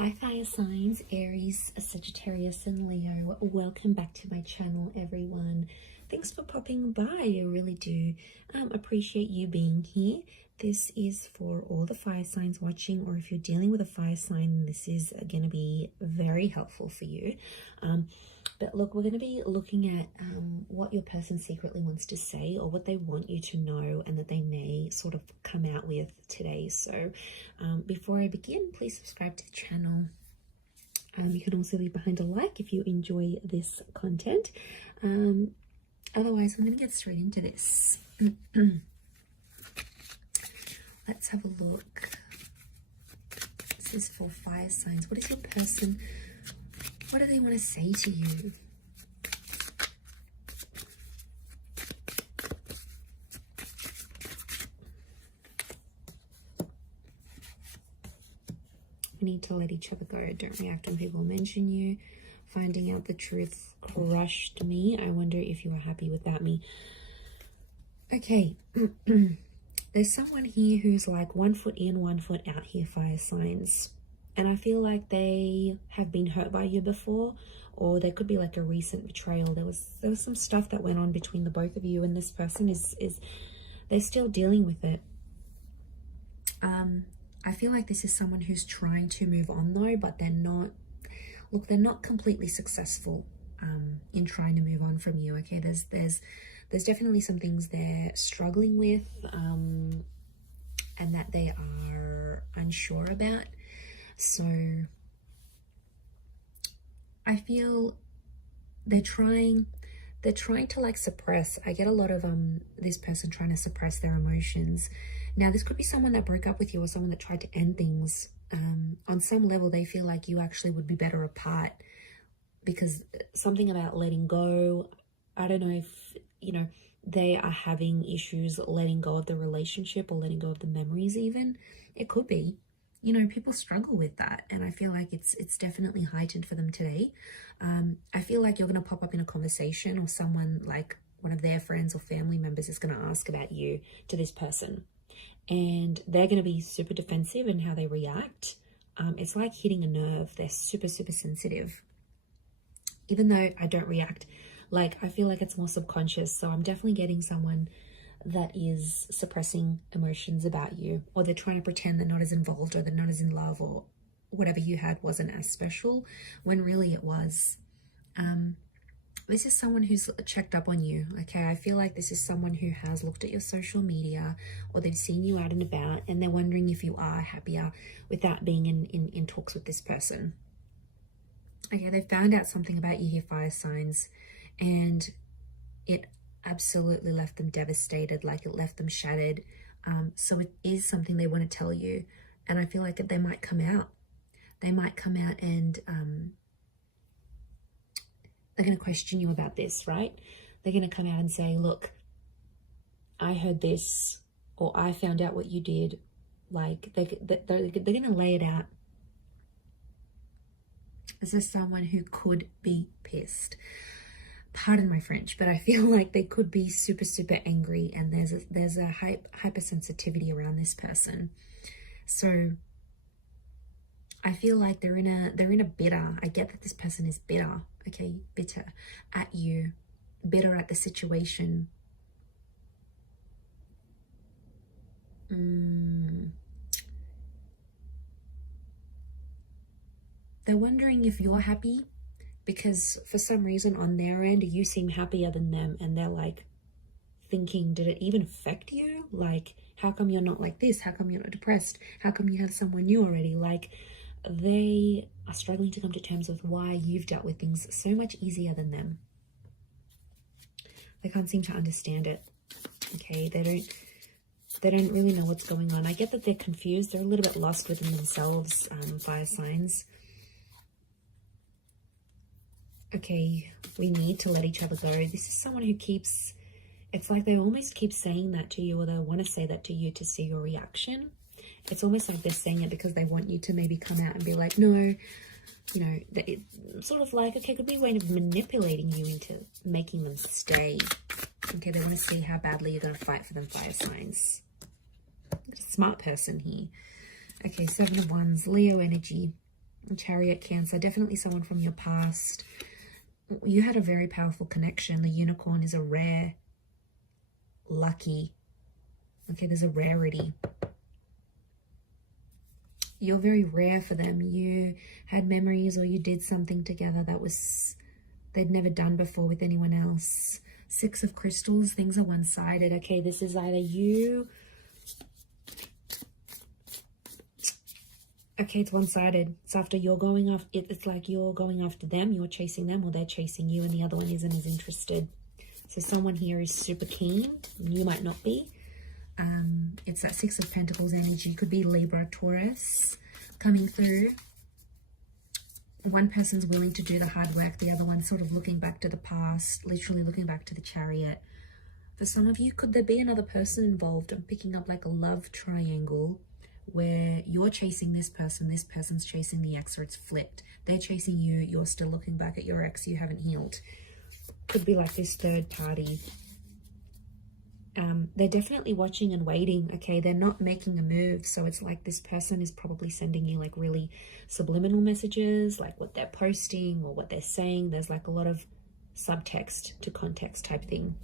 Hi fire signs, Aries, Sagittarius and Leo. Welcome back to my channel, everyone. Thanks for popping by. I really do appreciate you being here. This is for all the fire signs watching, or if you're dealing with a fire sign, this is going to be very helpful for you. But look, we're going to be looking at what your person secretly wants to say, or what they want you to know and that they may sort of come out with today. So before I begin, please subscribe to the channel. You can also leave behind a like if you enjoy this content. Otherwise, I'm going to get straight into this. Let's have a look. This is for fire signs. What is your person? What do they want to say to you? We need to let each other go. Don't react when people mention you. Finding out the truth crushed me. I wonder if you are happy without me. Okay. There's someone here who's like 1 foot in, 1 foot out here, fire signs. And I feel like they have been hurt by you before, or there could be like a recent betrayal. There was some stuff that went on between the both of you, and this person is they're still dealing with it. I feel like this is someone who's trying to move on though, but they're not. Look, they're not completely successful in trying to move on from you. Okay, there's definitely some things they're struggling with, and that they are unsure about. So I feel they're trying to like suppress. I get a lot of this person trying to suppress their emotions. Now this could be someone that broke up with you, or someone that tried to end things. On some level they feel like you actually would be better apart, because something about letting go. I don't know if they are having issues letting go of the relationship, or letting go of the memories even. It could be. People struggle with that, and I feel like it's definitely heightened for them today. I feel like you're going to pop up in a conversation, or someone like one of their friends or family members is going to ask about you to this person, and they're going to be super defensive in how they react. It's like hitting a nerve. They're super sensitive. Even though I don't react, like I feel like it's more subconscious. So I'm definitely getting someone that is suppressing emotions about you, or they're trying to pretend they're not as involved, or they're not as in love, or whatever you had wasn't as special when really it was. This is someone who's checked up on you. Okay, I feel like this is someone who has looked at your social media, or they've seen you out and about, and they're wondering if you are happier without being in talks with this person. Okay, they found out something about you here, fire signs, and it absolutely left them devastated. Like it left them shattered. So it is something they want to tell you, and I feel like they might come out. They might come out and they're going to question you about this, right? They're going to come out and say, look, I heard this, or I found out what you did. Like they're going to lay it out. This is someone who could be pissed. Pardon my French, but I feel like they could be super angry, and there's a hypersensitivity around this person. So I feel like they're in a bitter. I get that this person is bitter. Okay, bitter at you, bitter at the situation. They're wondering if you're happy, because for some reason on their end you seem happier than them, and they're like thinking, did it even affect you? Like, how come you're not like this? How come you're not depressed? How come you have someone new already? Like, they are struggling to come to terms with why you've dealt with things so much easier than them. They can't seem to understand it. Okay, they don't really know what's going on. I get that they're confused. They're a little bit lost within themselves, fire signs. Okay, we need to let each other go. This is someone who keeps, it's like they almost keep saying that to you, or they want to say that to you to see your reaction. It's almost like they're saying it because they want you to maybe come out and be like, no, sort of like, okay, could be a way of manipulating you into making them stay. Okay, they want to see how badly you're going to fight for them, fire signs. Smart person here. Okay, 7 of Wands, Leo energy. Chariot, Cancer, definitely someone from your past. You had a very powerful connection. The unicorn is a rare, lucky. Okay, there's a rarity. You're very rare for them. You had memories or you did something together that was they'd never done before with anyone else. Six of crystals, things are one-sided. Okay, this is either you. Okay, it's one-sided. It's after you're going off. It's like you're going after them, you're chasing them, or they're chasing you, and the other one isn't as interested. So someone here is super keen, and you might not be. It's that Six of Pentacles energy. Could be Libra, Taurus coming through. One person's willing to do the hard work. The other one's sort of looking back to the past, literally looking back to the Chariot. For some of you, could there be another person involved? I'm picking up like a love triangle where you're chasing this person's chasing the ex, or it's flipped. They're chasing you, you're still looking back at your ex, you haven't healed. Could be like this third party. They're definitely watching and waiting, okay? They're not making a move, so it's like this person is probably sending you like really subliminal messages, like what they're posting or what they're saying. There's like a lot of subtext to context type thing.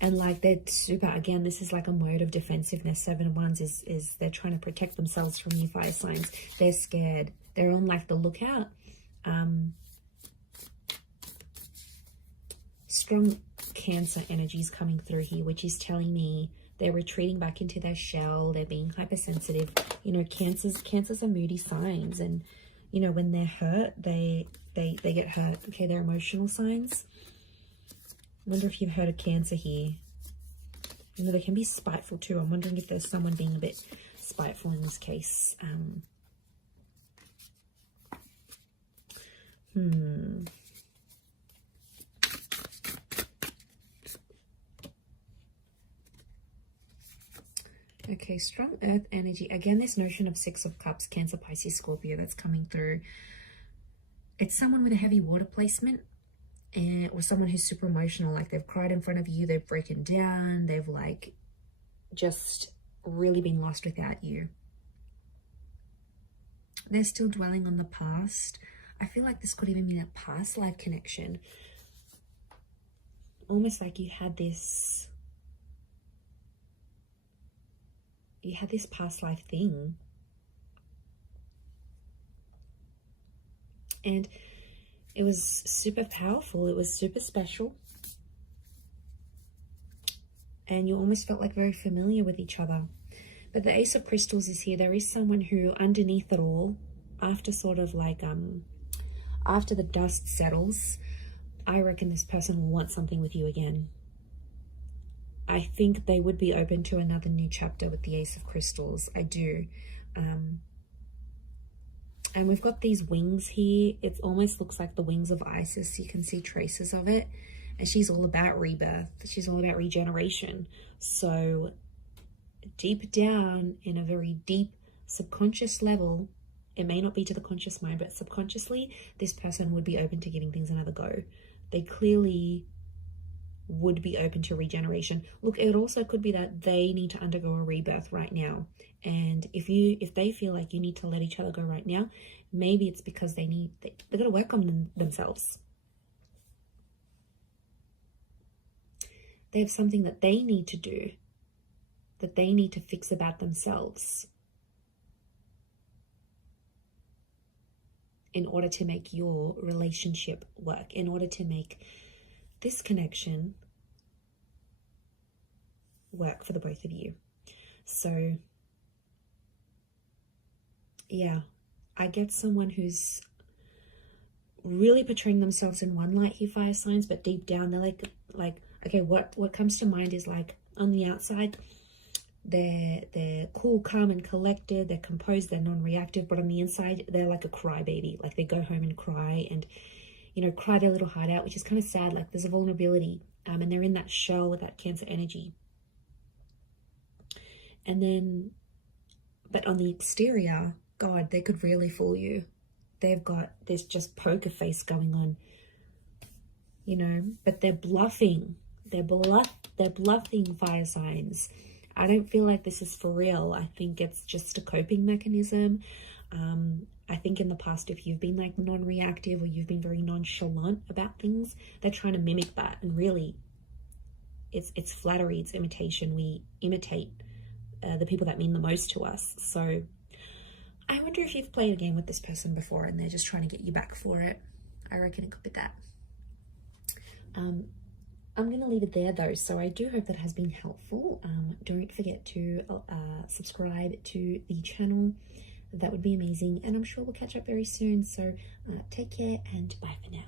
And like they're super, again, this is like a mode of defensiveness. Seven of Wands is they're trying to protect themselves from you, fire signs. They're scared. They're on like the lookout. Strong Cancer energies coming through here, which is telling me they're retreating back into their shell. They're being hypersensitive. You know, cancers are moody signs, and you know, when they're hurt, they get hurt. Okay, they're emotional signs. I wonder if you've heard of Cancer here. You know, they can be spiteful too. I'm wondering if there's someone being a bit spiteful in this case. Okay, strong earth energy. Again, this notion of Six of Cups, Cancer, Pisces, Scorpio, that's coming through. It's someone with a heavy water placement, or someone who's super emotional, like they've cried in front of you, they've broken down, they've like just really been lost without you. They're still dwelling on the past. I feel like this could even be a past life connection. Almost like you had this past life thing. And it was super powerful. It was super special. And you almost felt like very familiar with each other. But the Ace of Crystals is here. There is someone who underneath it all, after sort of like, after the dust settles, I reckon this person will want something with you again. I think they would be open to another new chapter with the Ace of Crystals. I do. And we've got these wings here. It almost looks like the wings of Isis. You can see traces of it. And she's all about rebirth. She's all about regeneration. So deep down, in a very deep subconscious level, it may not be to the conscious mind, but subconsciously, this person would be open to giving things another go. They clearly would be open to regeneration. Look, it also could be that they need to undergo a rebirth right now. And if they feel like you need to let each other go right now, maybe it's because they've got to work on themselves. They have something that they need to do, that they need to fix about themselves in order to make your relationship work, in order to make this connection work for the both of you. So yeah, I get someone who's really portraying themselves in one light here, fire signs, but deep down they're like okay, what comes to mind is like on the outside they're cool, calm and collected, they're composed, they're non-reactive, but on the inside they're like a crybaby. Like they go home and cry and, you know, cry their little heart out, which is kind of sad. Like there's a vulnerability, and they're in that shell with that Cancer energy. And then, but on the exterior, God, they could really fool you. They've got this just poker face going on, you know, but they're bluffing. They're bluffing, fire signs. I don't feel like this is for real. I think it's just a coping mechanism. I think in the past, if you've been like non-reactive or you've been very nonchalant about things, they're trying to mimic that. And really, it's flattery, it's imitation. We imitate the people that mean the most to us. So I wonder if you've played a game with this person before and they're just trying to get you back for it. I reckon it could be that. I'm going to leave it there though, so I do hope that has been helpful. Don't forget to subscribe to the channel. That would be amazing, and I'm sure we'll catch up very soon. So take care and bye for now.